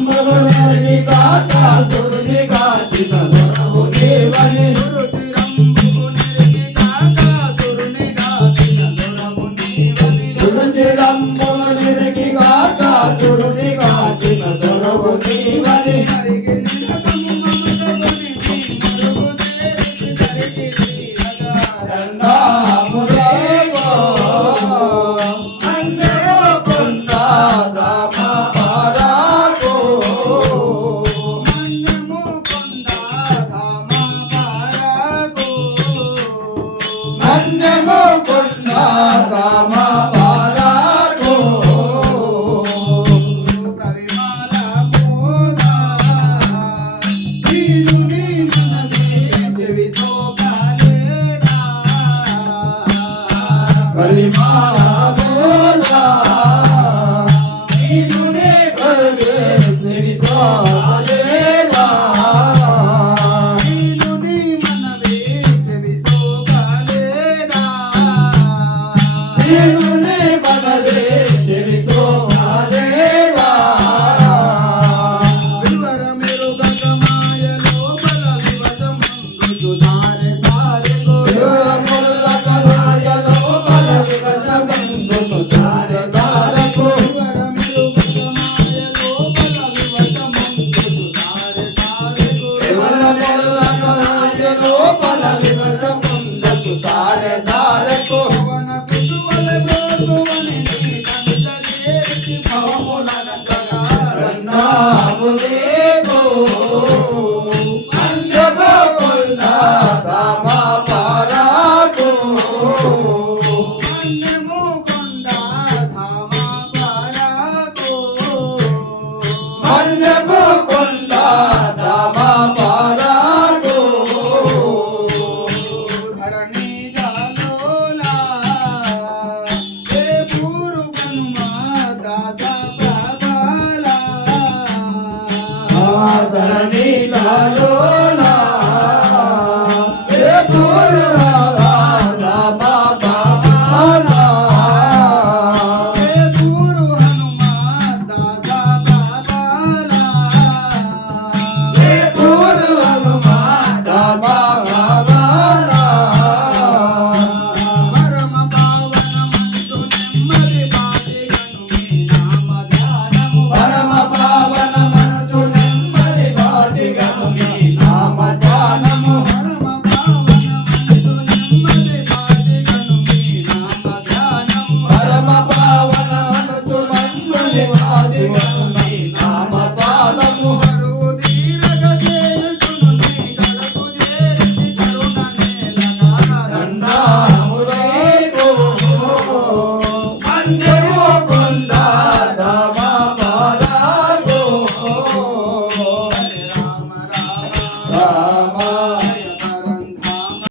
Oh. मा గోపాల వినసమ Pablo.